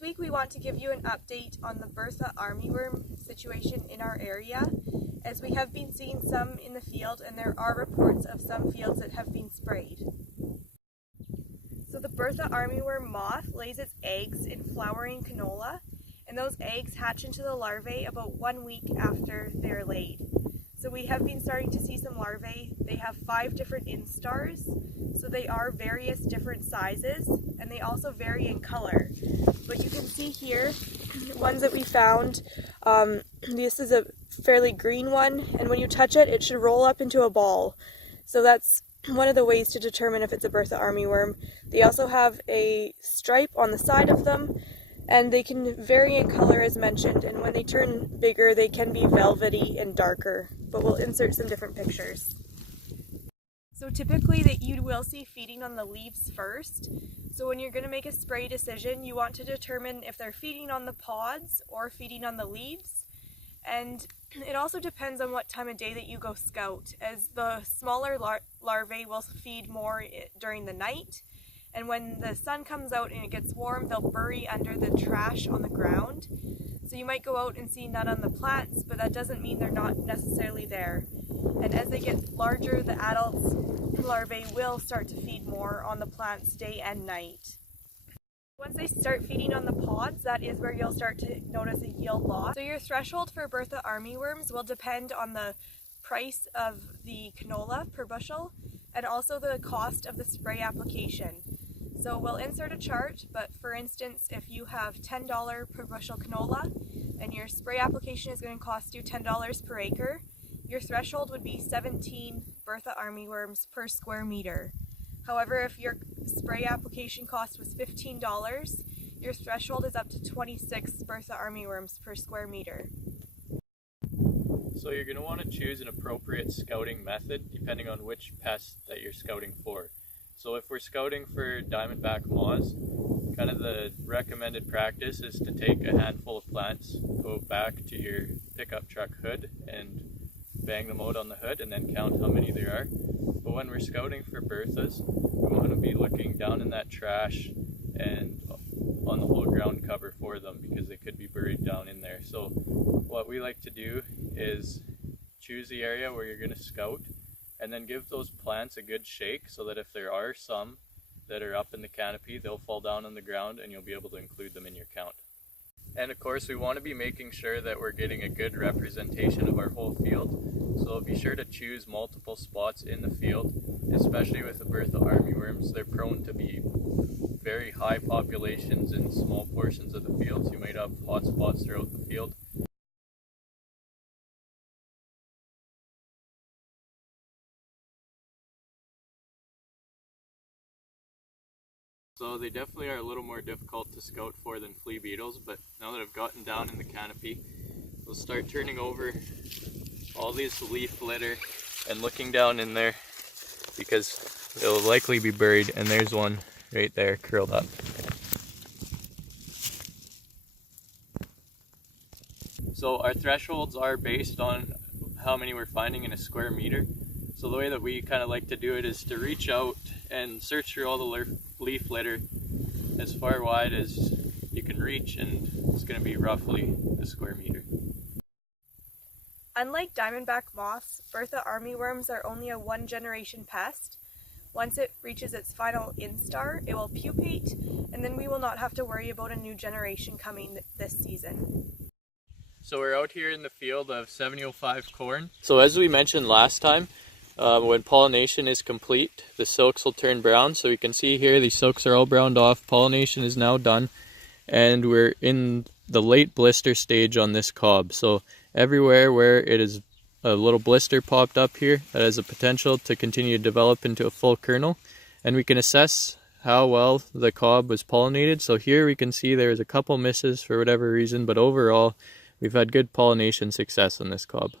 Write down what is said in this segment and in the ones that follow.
This week we want to give you an update on the Bertha armyworm situation in our area, as we have been seeing some in the field and there are reports of some fields that have been sprayed. So the Bertha armyworm moth lays its eggs in flowering canola, and those eggs hatch into the larvae about 1 week after they're laid. So we have been starting to see some larvae. They have 5 different instars, so they are various different sizes, and they also vary in color. But you can see here, ones that we found, this is a fairly green one, and when you touch it, it should roll up into a ball. So that's one of the ways to determine if it's a Bertha armyworm. They also have a stripe on the side of them, and they can vary in color as mentioned, and when they turn bigger they can be velvety and darker, but we'll insert some different pictures. So typically you will see feeding on the leaves first. So when you're going to make a spray decision, you want to determine if they're feeding on the pods or feeding on the leaves. And it also depends on what time of day that you go scout, as the smaller larvae will feed more during the night. And when the sun comes out and it gets warm, they'll bury under the trash on the ground. So you might go out and see none on the plants, but that doesn't mean they're not necessarily there. And as they get larger, the adults larvae will start to feed more on the plants day and night. Once they start feeding on the pods, that is where you'll start to notice a yield loss. So your threshold for Bertha armyworms will depend on the price of the canola per bushel and also the cost of the spray application. So we'll insert a chart, but for instance, if you have $10 per bushel canola and your spray application is going to cost you $10 per acre, your threshold would be 17 Bertha armyworms per square meter. However, if your spray application cost was $15, your threshold is up to 26 Bertha armyworms per square meter. So you're going to want to choose an appropriate scouting method depending on which pest that you're scouting for. So if we're scouting for diamondback moths, kind of the recommended practice is to take a handful of plants, go back to your pickup truck hood and bang them out on the hood and then count how many there are. But when we're scouting for Berthas, we want to be looking down in that trash and on the whole ground cover for them because they could be buried down in there. So what we like to do is choose the area where you're going to scout and then give those plants a good shake so that if there are some that are up in the canopy, they'll fall down on the ground and you'll be able to include them in your count. And of course we want to be making sure that we're getting a good representation of our whole field. So be sure to choose multiple spots in the field, especially with the Bertha armyworms. They're prone to be very high populations in small portions of the field, so you might have hot spots throughout the field. So they definitely are a little more difficult to scout for than flea beetles, but now that I've gotten down in the canopy, we'll start turning over all these leaf litter and looking down in there because they'll likely be buried, and there's one right there curled up. So our thresholds are based on how many we're finding in a square meter. So the way that we kind of like to do it is to reach out and search through all the leaf litter as far wide as you can reach, and it's going to be roughly a square meter. Unlike diamondback moths, Bertha armyworms are only a 1-generation pest. Once it reaches its final instar, it will pupate, and then we will not have to worry about a new generation coming this season. So we're out here in the field of 7005 corn. So as we mentioned last time, when pollination is complete, the silks will turn brown. So you can see here, these silks are all browned off. Pollination is now done, and we're in the late blister stage on this cob. So everywhere where it is a little blister popped up here, that has a potential to continue to develop into a full kernel, and we can assess how well the cob was pollinated. So here we can see there's a couple misses for whatever reason, but overall we've had good pollination success on this cob.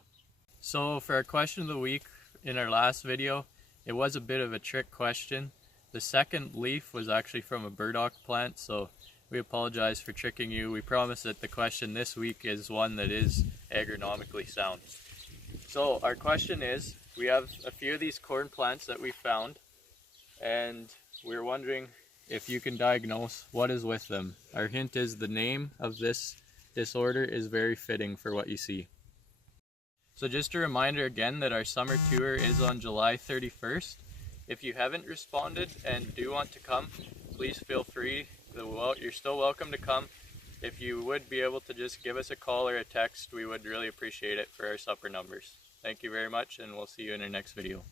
So for our question of the week, in our last video, it was a bit of a trick question. The second leaf was actually from a burdock plant, so we apologize for tricking you. We promise that the question this week is one that is agronomically sound. So our question is, we have a few of these corn plants that we found, and we're wondering if you can diagnose what is with them. Our hint is the name of this disorder is very fitting for what you see. So just a reminder again that our summer tour is on July 31st. If you haven't responded and do want to come, please feel free. You're still welcome to come. If you would be able to just give us a call or a text, we would really appreciate it for our supper numbers. Thank you very much, and we'll see you in our next video.